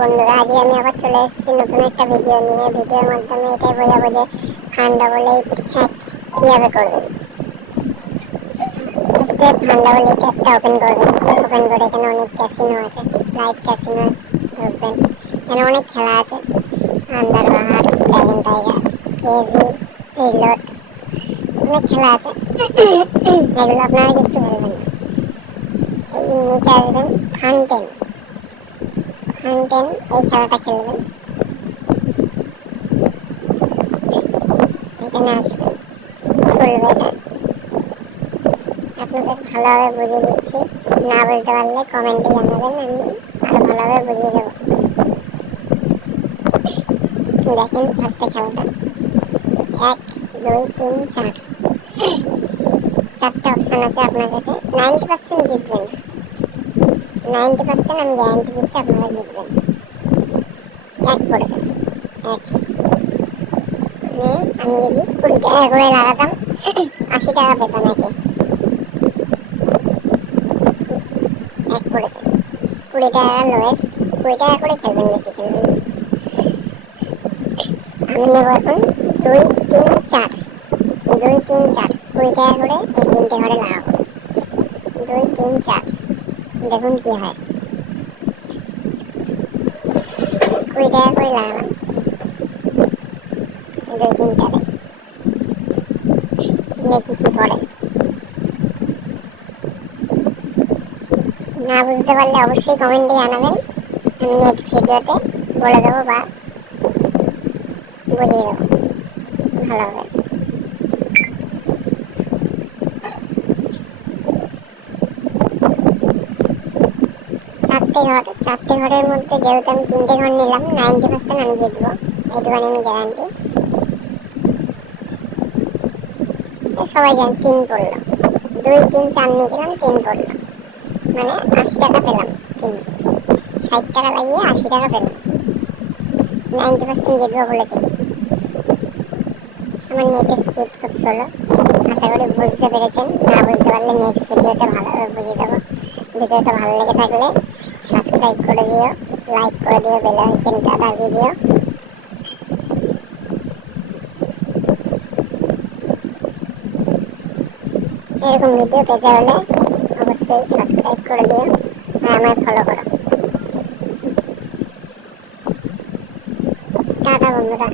বন্ধুরা, আজকে আমি আবার চলে এসেছি নতুন একটা ভিডিও নিয়ে। ভিডিওর মাধ্যমে এটাই বোঝাবো যে ফান্ড ডাবল এইট হ্যাক কীভাবে করবেন। ফার্স্টে ফান্ড ডাবল এইট একটা ওপেন করবেন। ওপেন করে এখানে অনেক ক্যাসিনো আছে, লাইভ ক্যাসিনো ঢুকবেন। এখানে অনেক খেলা আছে, আন্ডার বাহার, ড্রাগন টাইগার, ক্রেজি, রিলোড, অনেক খেলা আছে। এগুলো আপনারা কিচ্ছু খেলবেন না। এই নিচে আসবেন, ফান্টেন ফান্টেন এই খেলাটা খেলবেন। এখানে আসবেন, খুলবে এটা। আপনাদের ভালোভাবে বুঝিয়ে দিচ্ছি, না বুঝতে পারলে কমেন্টে জানাবেন, আমি আরো ভালোভাবে বুঝিয়ে দেবো। দেখেন ফার্স্টে খেলাটা 1 2 3 4 চারটে অপশন আছে আপনার কাছে। 90% জিতবেন, 90% আমি গ্যারান্টি দিচ্ছি আপনারা জিতবেন। এক পড়েছে, এক আমি যদি 20 টাকা করে লাগাতাম 80 টাকা পেতাম একে। এক পড়েছে, 20 টাকা লোয়েস্ট, 20 টাকা করে খেলবেন, বেশি খেলবেন। আমি নেবো এখন 2 3 4 2 3 4 20 টাকা করে এই তিনটে ঘরে লাগাবো। 2 3 4 দেখুন কি হয়। 20 টাকা করে লাগালাম 2 3 4-এ, দেখি কি পড়ে। না বুঝতে পারলে অবশ্যই কমেন্টে জানাবেন, আমি নেক্সট ভিডিওতে বলে দেবো বা বুঝিয়ে দেবো ভালোভাবে। চারটে ঘরের মধ্যে যেহেতু আমি 3টে ঘর নিলাম, 90% আমি জিতবো, এইটুখানি আমি গ্যারান্টি। সবাই জানেন 3 পড়লো, 2 3 4 নিয়েছিলাম, 3 পড়লো, মানে 80 টাকা পেলাম। 3 60 টাকা লাগিয়ে 80 টাকা পেলাম, 90% জিতবো বলেছি। আমার নেটের স্পিড খুব স্লো, আশা করি বুঝতে পেরেছেন। না বুঝতে পারলে নেক্সট ভিডিওতে ভালোভাবে বুঝিয়ে দেবো। ভিডিওটা ভালো লেগে থাকলে সাবস্ক্রাইব করে দিও, লাইক করে দিও, বেল আইকনটা দাবিয়ে দিও। এরকম ভিডিও পেতে হলে অবশ্যই সাবস্ক্রাইব করে দিও আর আমায় ফলো করো। টাটা বন্ধুরা।